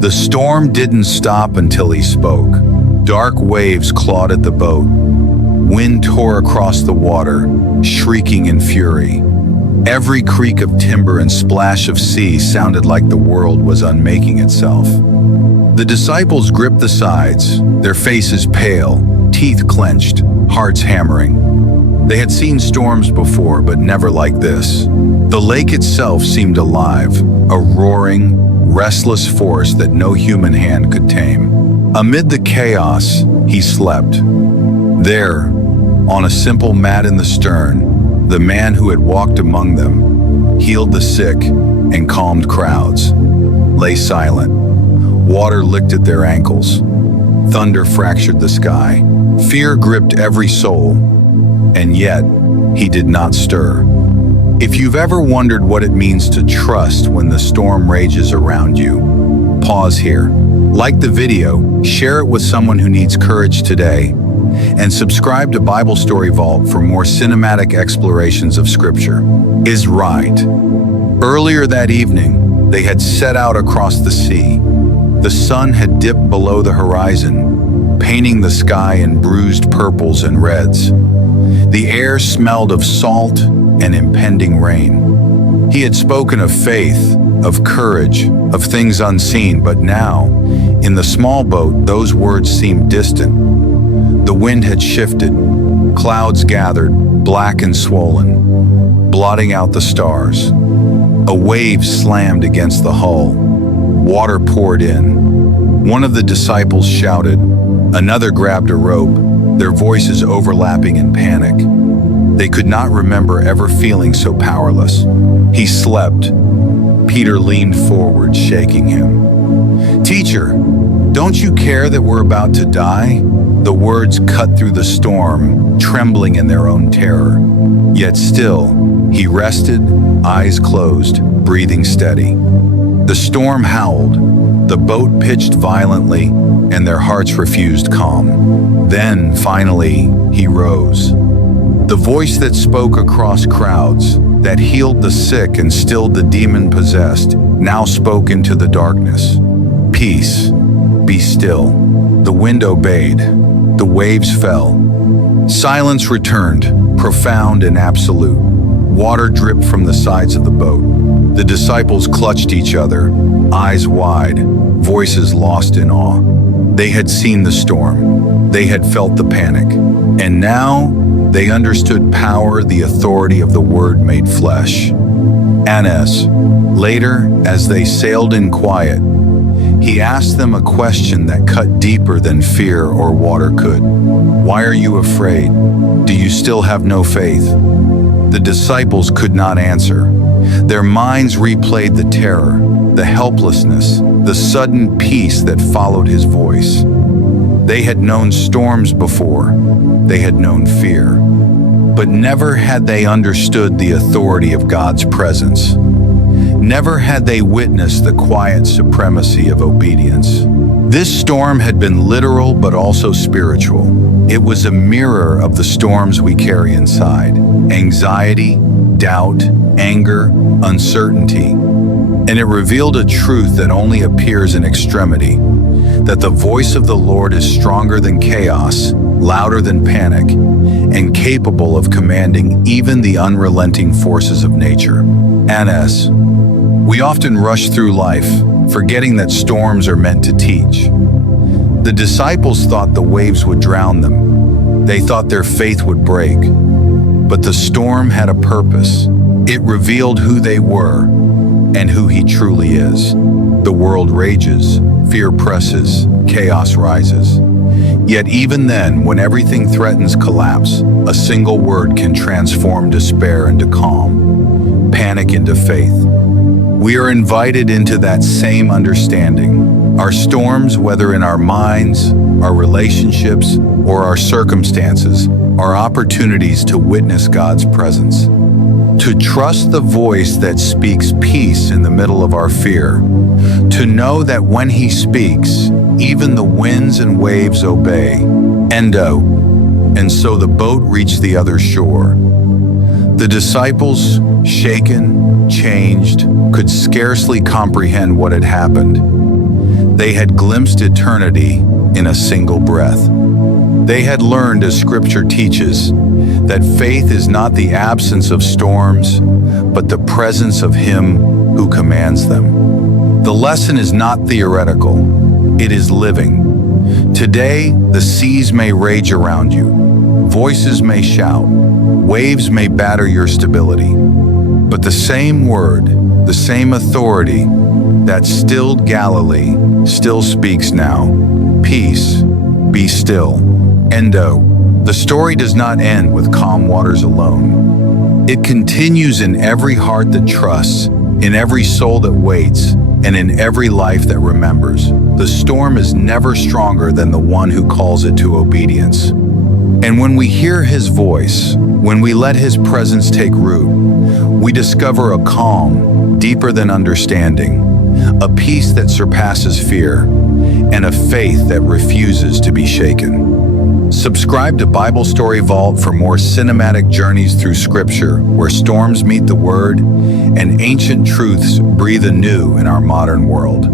The storm didn't stop until he spoke. Dark waves clawed at the boat. Wind tore across the water, shrieking in fury. Every creak of timber and splash of sea sounded like the world was unmaking itself. The disciples gripped the sides, their faces pale, teeth clenched, hearts hammering. They had seen storms before, but never like this. The lake itself seemed alive, a roaring, restless force that no human hand could tame. Amid the chaos, he slept. There, on a simple mat in the stern, the man who had walked among them, healed the sick and calmed crowds, lay silent. Water licked at their ankles. Thunder fractured the sky. Fear gripped every soul. And yet, he did not stir. If you've ever wondered what it means to trust when the storm rages around you, pause here. Like the video, share it with someone who needs courage today, and subscribe to Bible Story Vault for more cinematic explorations of Scripture. Is right. Earlier that evening, they had set out across the sea. The sun had dipped below the horizon, painting the sky in bruised purples and reds. The air smelled of salt and impending rain. He had spoken of faith, of courage, of things unseen, but now, in the small boat, those words seemed distant. The wind had shifted. Clouds gathered, black and swollen, blotting out the stars. A wave slammed against the hull. Water poured in. One of the disciples shouted. Another grabbed a rope, their voices overlapping in panic. They could not remember ever feeling so powerless. He slept. Peter leaned forward, shaking him. "Teacher, don't you care that we're about to die?" The words cut through the storm, trembling in their own terror. Yet still, he rested, eyes closed, breathing steady. The storm howled. The boat pitched violently, and their hearts refused calm. Then, finally, he rose. The voice that spoke across crowds, that healed the sick and stilled the demon-possessed, now spoke into the darkness. "Peace, be still." The wind obeyed. The waves fell. Silence returned, profound and absolute. Water dripped from the sides of the boat. The disciples clutched each other, eyes wide, voices lost in awe. They had seen the storm. They had felt the panic. And now, they understood power, the authority of the Word made flesh. Annas, later, as they sailed in quiet, he asked them a question that cut deeper than fear or water could. "Why are you afraid? Do you still have no faith?" The disciples could not answer. Their minds replayed the terror, the helplessness, the sudden peace that followed his voice. They had known storms before. They had known fear. But never had they understood the authority of God's presence. Never had they witnessed the quiet supremacy of obedience. This storm had been literal but also spiritual. It was a mirror of the storms we carry inside: anxiety, doubt, anger, uncertainty. And it revealed a truth that only appears in extremity: that the voice of the Lord is stronger than chaos, louder than panic, and capable of commanding even the unrelenting forces of nature. Annas, we often rush through life, forgetting that storms are meant to teach. The disciples thought the waves would drown them. They thought their faith would break. But the storm had a purpose. It revealed who they were and who He truly is. The world rages, fear presses, chaos rises. Yet even then, when everything threatens collapse, a single word can transform despair into calm, panic into faith. We are invited into that same understanding. Our storms, whether in our minds, our relationships, or our circumstances, are opportunities to witness God's presence. To trust the voice that speaks peace in the middle of our fear. To know that when He speaks, even the winds and waves obey. Endo. And so the boat reached the other shore. The disciples, shaken, changed, could scarcely comprehend what had happened. They had glimpsed eternity in a single breath. They had learned, as Scripture teaches, that faith is not the absence of storms, but the presence of Him who commands them. The lesson is not theoretical, it is living. Today, the seas may rage around you, voices may shout, waves may batter your stability. But the same word, the same authority that stilled Galilee still speaks now. Peace, be still. Endo. The story does not end with calm waters alone. It continues in every heart that trusts, in every soul that waits, and in every life that remembers. The storm is never stronger than the one who calls it to obedience. And when we hear His voice, when we let His presence take root, we discover a calm deeper than understanding, a peace that surpasses fear, and a faith that refuses to be shaken. Subscribe to Bible Story Vault for more cinematic journeys through Scripture, where storms meet the Word and ancient truths breathe anew in our modern world.